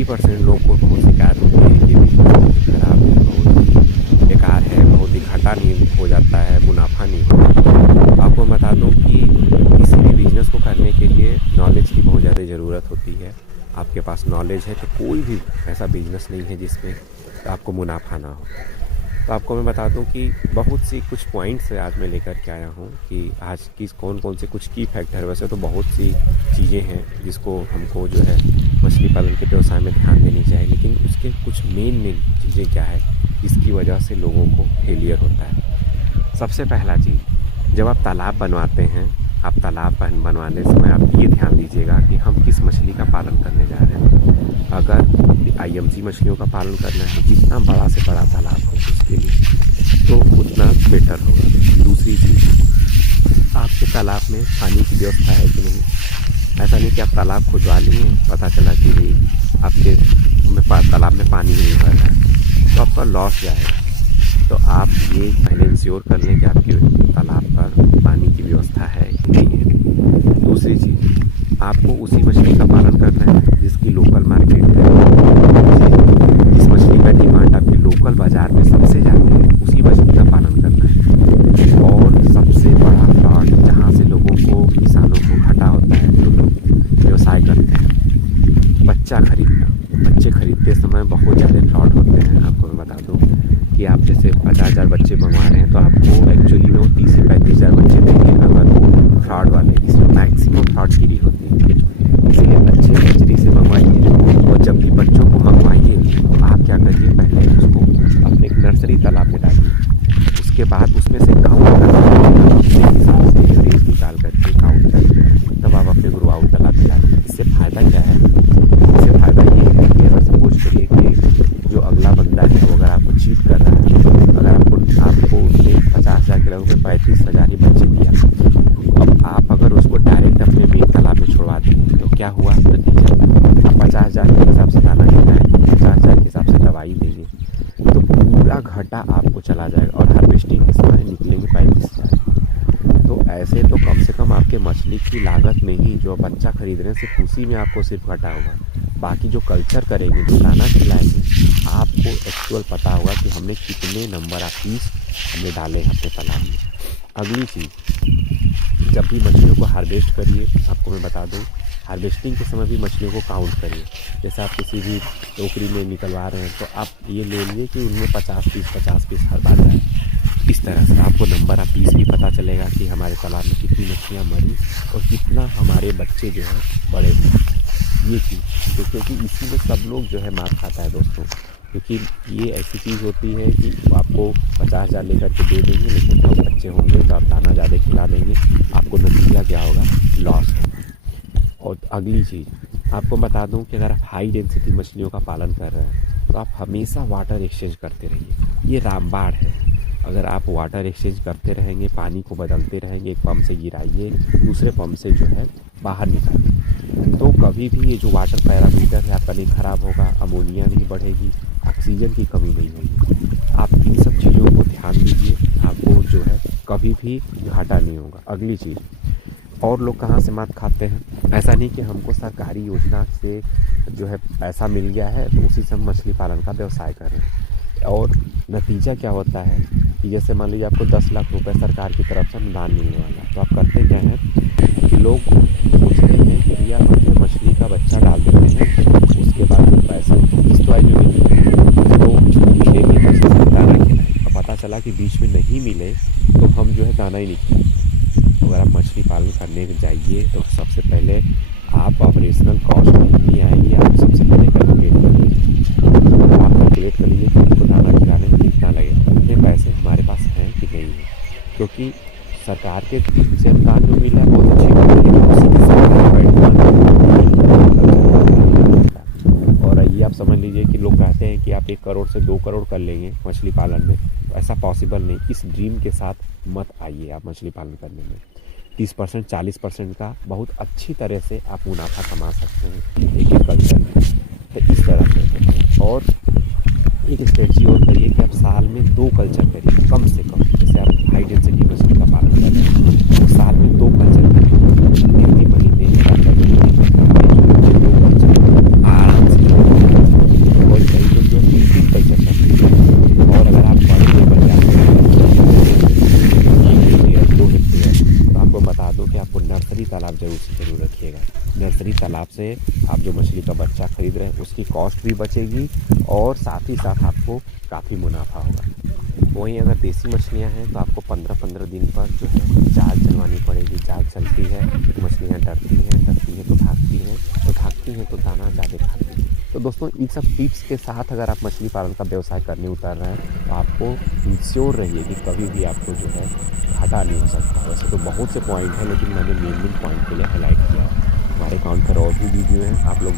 80% लोग को बहुत शिकायत होती है कि बिजनेस बहुत ही ख़राब है, बहुत ही बेकार है, बहुत ही घाटा नहीं हो जाता है, मुनाफा नहीं होता। आपको बता दूं कि किसी भी बिज़नेस को करने के लिए नॉलेज की बहुत ज़्यादा ज़रूरत होती है। आपके पास नॉलेज है तो कोई भी ऐसा बिज़नेस नहीं है जिसमें आपको मुनाफा ना हो। तो आपको मैं बता दूं कि बहुत सी कुछ पॉइंट्स आज मैं लेकर के आया हूं कि आज किस कौन से कुछ की फैक्टर, वैसे तो बहुत सी चीज़ें हैं जिसको हमको जो है मछली पालन के व्यवसाय में ध्यान देनी चाहिए, लेकिन उसके कुछ मेन चीज़ें क्या है जिसकी वजह से लोगों को फेलियर होता है। सबसे पहला चीज़, जब आप तालाब बनवाते हैं, आप तालाब बनवाने समय आप ये ध्यान दीजिएगा कि हम किस मछली का पालन करने जा रहे हैं। अगर आईएमसी मछलियों का पालन करना है, जितना बड़ा से बड़ा तालाब हो उसके लिए तो उतना बेटर होगा। दूसरी चीज़, आपके तालाब में पानी की व्यवस्था है कि नहीं। ऐसा नहीं कि आप तालाब खुदवा लिए, पता चला कि भाई आपके तालाब में पानी नहीं भर रहा है तो आपका लॉस जाएगा। तो आप ये पहले इंश्योर कर लें कि आपके तालाब पर पानी की व्यवस्था है कि नहीं है। दूसरी चीज़, आपको उसी मछली का पालन करना है जिसकी लोकल मार्केट है। जिस मछली का डिमांड आपके लोकल बाज़ार में सबसे ज़्यादा है उसी मछली का पालन करना है। और सबसे बड़ा फ्रॉड जहाँ से लोगों को, किसानों को घाटा होता है, जो लोग व्यवसाय करते हैं, बच्चा खरीदना। बच्चे खरीदते समय बहुत ज़्यादा फ्रॉड होते हैं। आपको मैं बता दूँ कि आप जैसे 50,000 बच्चे मंगवा रहे हैं तो आपको एक्चुअली में वो 30 से 35,000 बच्चे देंगे अगर वो फ्रॉड वाले, इसमें मैक्सिमम फ्रॉडगिरी होती है। इसलिए अच्छे नर्सरी से मंगवाइए और जब भी बच्चों को मंगवाइए तो आप क्या करिए, पहले उसको अपने एक नर्सरी तालाब में डालिए। उसके बाद उसमें से काउंट करके हिसाब से रेट निकाल करके काउंट करके तब आप अपने ग्रो आउट तालाब में डालिए। इससे फ़ायदा क्या है? इससे फ़ायदा ये है कि अगर सपोज करिए कि जो अगला बंदा है वो अगर आपको चीट कर रहा है, अगर आपको उसने 50,000 के लगभग 35,000 ही बच्चे दिया, अब आप अगर उसको डायरेक्ट अपने मेन तालाब में छोड़वा देंगे तो क्या हुआ नतीजा? 50,000 के हिसाब से दाना खिलाएंगे, 50,000 के हिसाब से दवाई देंगे, तो पूरा घाटा आपको चला जाएगा और हार्वेस्टिंग के समय निकलेंगे 35,000। तो ऐसे तो कम से कम आपके मछली की लागत में ही जो बच्चा खरीद रहे हैं सिर्फ उसी में आपको सिर्फ घाटा होगा। बाकी जो कल्चर करेंगे, जो दाना खिलाएंगे, आपको एक्चुअल पता होगा कि हमने कितने नंबर ऑफ पीस हमने डाले हैं अपने तालाब में। अगली चीज़, जब भी मछलियों को हार्वेस्ट करिए, आपको मैं बता दूं, हार्वेस्टिंग के समय भी मछलियों को काउंट करिए। जैसे आप किसी भी टोकरी में निकलवा रहे हैं तो आप ये ले लिए कि उनमें 50 पीस हर बार जाए। इस तरह से आपको नंबर ऑफ पीस भी पता चलेगा कि हमारे तालाब में कितनी मछलियाँ मरी और कितना हमारे बच्चे जो है बड़े हुए। ये चीज़ तो क्योंकि इसी में सब लोग जो है मार खाता है दोस्तों, क्योंकि ये ऐसी चीज़ होती है कि आपको 50,000 लेकर के दे देंगे, लेकिन कम बच्चे होंगे तो आप दाना ज़्यादा खिला देंगे, आपको नतीजा क्या होगा? लॉस होगा। और अगली चीज़ आपको बता दूं कि अगर आप हाई डेंसिटी मछलियों का पालन कर रहे हैं तो आप हमेशा वाटर एक्सचेंज करते रहिए। ये रामबाण है। अगर आप वाटर एक्सचेंज करते रहेंगे, पानी को बदलते रहेंगे, एक पंप से गिराइए, दूसरे पंप से जो है बाहर निकालिए, तो कभी भी ये जो वाटर पैरामीटर है आपका नहीं ख़राब होगा, अमोनिया नहीं बढ़ेगी, ऑक्सीजन की कमी नहीं होगी। आप इन सब चीज़ों को ध्यान दीजिए, आपको जो है कभी भी घाटा नहीं होगा। अगली चीज़, और लोग कहाँ से मात खाते हैं? ऐसा नहीं कि हमको सरकारी योजना से जो है पैसा मिल गया है तो उसी से हम मछली पालन का व्यवसाय कर रहे हैं। और नतीजा क्या होता है कि जैसे मान लीजिए आपको 10 लाख रुपए सरकार की तरफ से अनुदान मिलने वाला है, तो आप करते क्या हैं कि लोग सोचते हैं कि भैया हम जो मछली का बच्चा डाल देते हैं उसके बाद जो पैसे किस्त वाइज में मिलते हैं तो 6 महीने से दाना खिलाएं, और पता चला कि बीच में नहीं मिले तो हम जो है दाना ही नहीं खिलाएं। तो अगर आप मछली पालन करने जाइए तो सबसे पहले आप ऑपरेशनल कॉस्ट कितनी आएगी आप सबसे पहले कैलकुलेट कर लीजिए। आप कैलकुलेट कर लीजिए कि हमको दाना खिलाने में कितना लगेगा, कितने पैसे हमारे पास हैं कि नहीं है, क्योंकि सरकार के से अनुदान जो मिला है बहुत अच्छी बात है, लेकिन उसी के साथ और ये आप समझ लीजिए कि लोग कहते हैं कि आप 1 करोड़ से 2 करोड़ कर लेंगे मछली पालन में, तो ऐसा पॉसिबल नहीं। इस ड्रीम के साथ मत आइए आप मछली पालन करने में। 30% 40% का बहुत अच्छी तरह से आप मुनाफा कमा सकते हैं एक कल्चर में। तो इस तरह से और एक स्ट्रेटजी और करिए कि आप साल में 2 कल्चर करिए कम से कम। जैसे आप हाई डेंसिटी मछली का पालन कर रहे हैं तो साल में 2 कल्चर करिए, 3 महीने 2 कल्चर आराम से तालाब ज़रूर से ज़रूर रखिएगा। नर्सरी तालाब से आप जो मछली का बच्चा खरीद रहे हैं उसकी कॉस्ट भी बचेगी और साथ ही साथ आपको काफ़ी मुनाफ़ा होगा। वहीं अगर देसी मछलियाँ हैं तो आपको 15-15 दिन पर जो है जाल चलवानी पड़ेगी। जाल चलती है, मछलियाँ डरती हैं तो भागती हैं तो दाना ज़्यादा खाती हैं। तो दोस्तों इन सब टिप्स के साथ अगर आप मछली पालन का व्यवसाय करने उतर रहे हैं तो आपको इंश्योर रहिए कि कभी भी आपको जो है घाटा नहीं हो सकता। वैसे तो बहुत से पॉइंट हैं लेकिन मैंने मेन पॉइंट के लिए हाइलाइट किया है। हमारे अकाउंट पर और भी वीडियो हैं, आप लोग